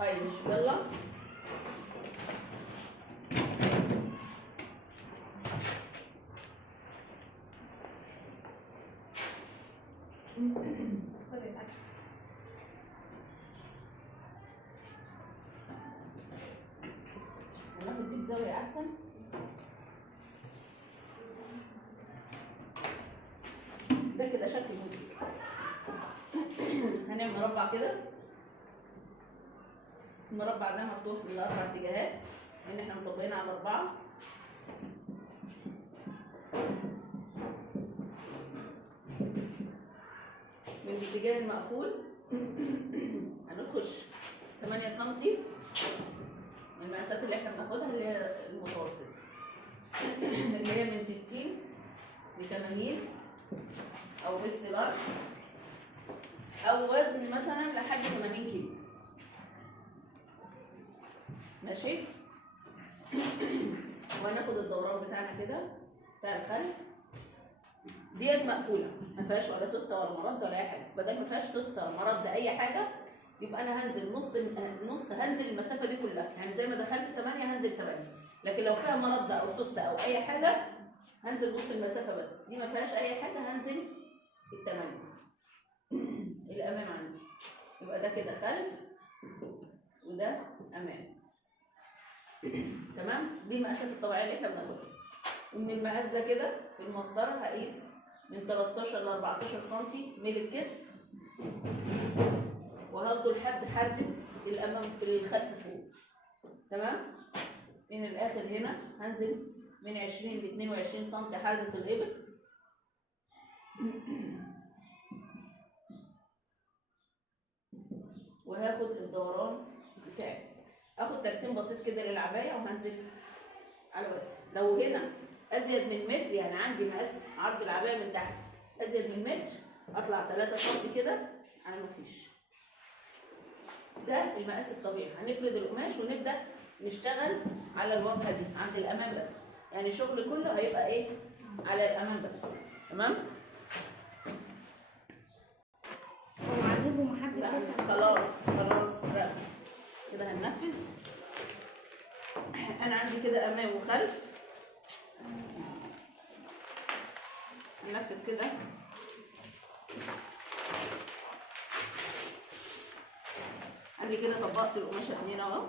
ايوه يلا. هناخد دي بزاوية أحسن. ده كده شكل الموديل. هنعمل مربع كده. المربع ده مفتوح من الأربع اتجاهات لأن احنا مطبقين على 4. من الاتجاه المقفول هنخش 8 سم من المقاسات اللي احنا بناخدها اللي هي المتوسط اللي هي من 60 ل 80 او اكس لارج او وزن مثلا لحد 80 كيلو. ماشي. وهناخد الدوران بتاعنا كده بتاع الخلف. ديت مقفوله ما فيهاش ولا سوسته ولا مرد ولا اي حاجه. بدل ما فيهاش سوسته ولا مرد اي حاجه يبقى انا هنزل نص هنزل المسافه دي كلها. يعني زي ما دخلت 8 هنزل 8. لكن لو فيها مرد او سوسته او اي حاجه هنزل نص المسافه بس. دي ما فيهاش اي حاجه هنزل ال8 الامام عندي. يبقى ده كده خلف وده امام. تمام. دي المقاسات الطبيعيه اللي احنا بناخدها. ومن المقاس ده كده في المسطره هقيس من 13 ل 14 سم من الكتف وهاخده لحد حدة الامام في الخلف فوق. تمام. من الاخر هنا هنزل من 20 ل 22 سم حدة الابط. وهاخد الدوران بتاعي. اخد ترسيم بسيط كده للعبايه وهنزل على واسع. لو هنا ازيد من متر يعني عندي مقاس عرض العبايه من تحت ازيد من متر اطلع 3 سم كده على ما فيش. ده المقاس الطبيعي. هنفرد القماش ونبدا نشتغل على الواجهه دي عند الامام بس. يعني الشغل كله هيبقى ايه على الامام بس. تمام. خلاص بقى كده هننفذ. انا عندي كده امام وخلف. هننفذ كده. عندي كده طبقت القماشه 2 اهو.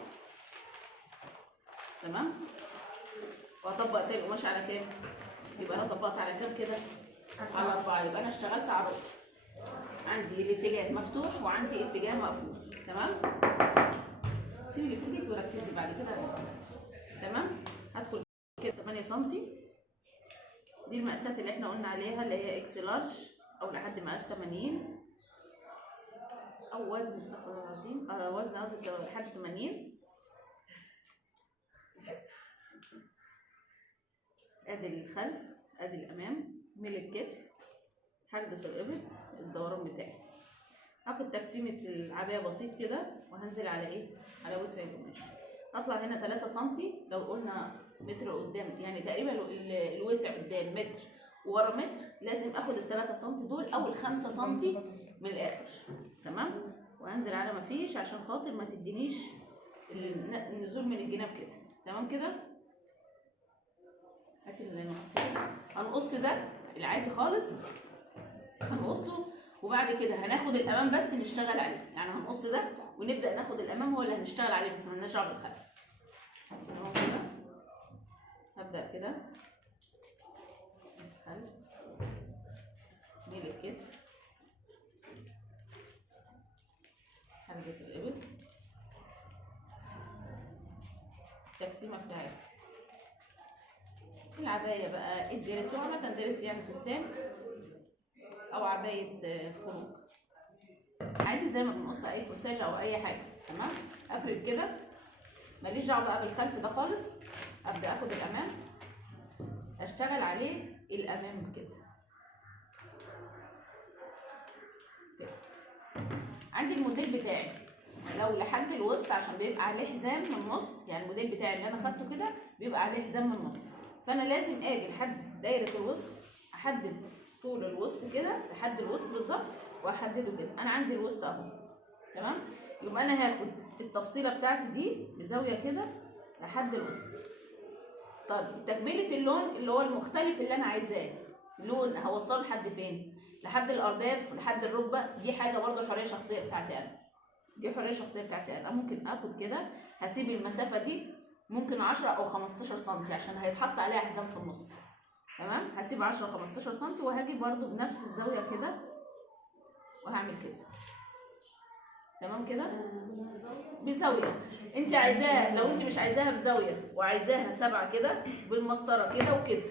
تمام. وهطبق تاني القماشه على كام؟ يبقى انا طبقت على كام كده؟ على 4. يبقى انا اشتغلت على ربع. عندي الاتجاه مفتوح وعندي اتجاه مقفول. تمام. سيبي اللي في ايدك وركزي بعد كده. تمام. هدخل كده 8 سم. دي المقاسات اللي احنا قلنا عليها اللي هي اكس لارج او لحد مقاس 80 او وزن استغفر الله العظيم وزن قصدي لحد 80. ادي الخلف ادي الامام من الكتف حدة الابط الدوران بتاعي. هاخد تقسيمه العبايه بسيط كده وهنزل على ايه؟ على وسع القماش. هطلع هنا 3 سم. لو قلنا متر قدام يعني تقريبا الوسع قدام متر وورا متر. لازم اخد ال3 سم دول او ال5 سم من الاخر. تمام. وهنزل على ما فيش عشان خاطر ما تدينيش النزول من الجناب كده. تمام كده. هاتي المقص. هنقص ده العادي خالص. هنقصه وبعد كده هناخد الامام بس نشتغل عليه. يعني هنقص ده ونبدا ناخد الامام هو اللي هنشتغل عليه بس مالناش دعوه بالخلف. تمام كده. هبدا كده الخلف ميل الكتف حلقه الابط التقسيمه بتاعتها. العبايه بقى الدرس وعامه درس يعني فستان او عبايه خروج عادي زي ما بنقص اي كورساج او اي حاجه. تمام. افرد كده ماليش دعوه بقى بالخلف ده خالص. ابدا اخد الامام اشتغل عليه الامام كده. عندي الموديل بتاعي لو لحد الوسط عشان بيبقى عليه حزام من النص. يعني الموديل بتاعي اللي انا خدته كده بيبقى عليه حزام من النص. فانا لازم اجي لحد دايره الوسط احدد طول الوسط كده لحد الوسط بالظبط واحدده كده. انا عندي الوسط اهو. تمام. يبقى انا هاخد التفصيله بتاعتي دي بزاويه كده لحد الوسط. طيب تكمله اللون اللي هو المختلف اللي انا عايزاه، لون هوصله لحد فين؟ لحد الارداف، لحد الركبه. دي حاجه برضو حريه شخصيه بتاعتي انا، دي حريه شخصيه بتاعتي انا. ممكن اخد كده، هسيب المسافه دي ممكن 10 او 15 سم عشان هيتحط عليها حزام في النص. تمام، هسيب 10 15 سم وهاجي برضو بنفس الزاويه كده وهعمل كده. تمام كده بزاويه انت عايزاها. لو انت مش عايزاها بزاويه وعايزاها 7 كده بالمسطره كده وكده،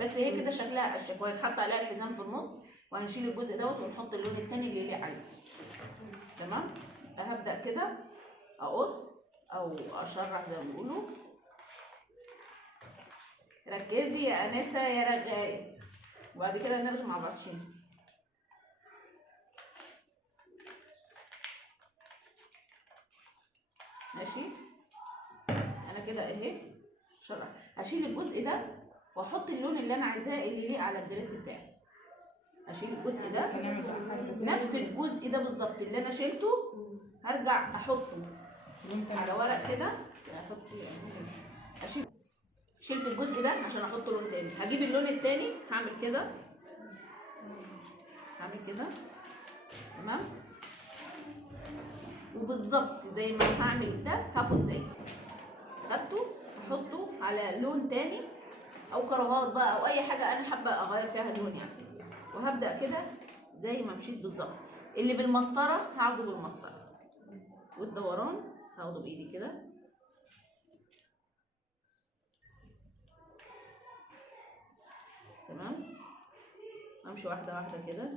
بس هي كده شكلها اشيك، وهيتحط عليها الحزام في النص، وهنشيل الجزء دوت ونحط اللون التاني اللي يليق عليه. تمام، هبدا كده اقص او اشرح زي ما بيقولوا. ركزي يا انسه يا رغايه، وبعد كده نرغي مع بعض. ماشي، انا كده اهي شرح. هشيل الجزء ده واحط اللون اللي انا عايزاه اللي يليق على الدريس بتاعي. اشيل الجزء ده، نفس الجزء ده بالظبط اللي انا شيلته، هرجع احطه على ورق كده. احط اشيل، شلت الجزء ده عشان احط لون تاني. هجيب اللون التاني هعمل كده، هعمل كده. تمام، وبالظبط زي ما هعمل ده هاخد زيه، خدته احطه على لون تاني او كراهات بقى او اي حاجه انا حابه اغير فيها اللون يعني. وهبدا كده زي ما مشيت بالظبط. اللي بالمسطره هاخده بالمسطره، والدوران هاخده بايدي كده. تمام، امشي واحده واحده كده.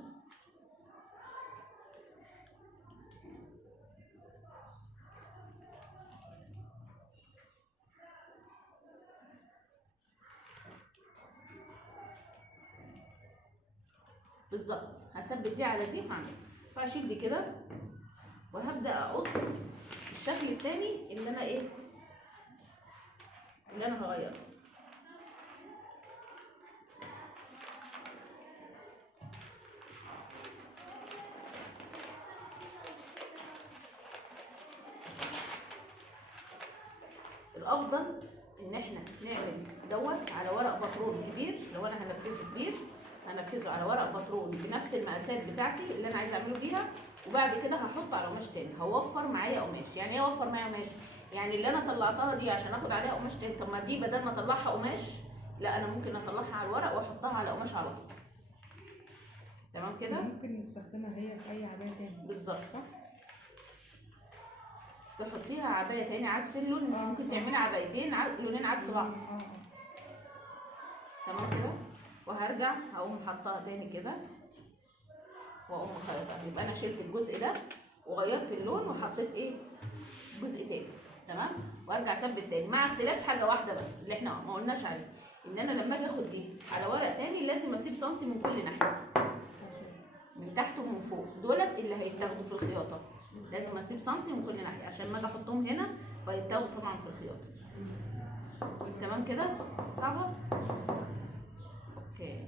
بالظبط هثبت دي على دي وهعمل، فهشيل دي كده وهبدا اقص الشكل التاني اللي انا ايه، اللي انا هغيره. الافضل ان احنا نعمل دوت على ورق باترون كبير. لو انا هنفذه كبير هنفذه على ورق باترون بنفس المقاسات بتاعتي اللي انا عايزه اعمله بيها، وبعد كده هحط على قماش تاني. هوفر معايا قماش. يعني ايه اوفر معايا قماش؟ يعني اللي انا طلعتها دي عشان اخد عليها قماش تاني، طب ما دي بدل ما اطلعها قماش، لا انا ممكن اطلعها على الورق واحطها على قماش على طول. تمام كده، ممكن نستخدمها هي في اي عبايه تاني. بالظبط، تحطيها عبايه تاني عكس اللون. ممكن تعملي عبايتين لونين عكس بعض. تمام كده، وهرجع هقوم حطها تاني كده واقوم مخيطها. يبقى انا شلت الجزء ده وغيرت اللون وحطيت ايه، جزء تاني. تمام، وارجع اثبت تاني، مع اختلاف حاجه واحده بس اللي احنا ما قلناش عليه، ان انا لما اجي اخد دي على ورق تاني لازم اسيب سنتي من كل ناحيه، من تحت ومن فوق. دولت اللي هيتاخدوا في الخياطه، لازم اسيب سنتي من كل ناحيه عشان ما اجي احطهم هنا فيتاخدوا طبعا في الخياطه. تمام كده، صعبه؟ اوكي.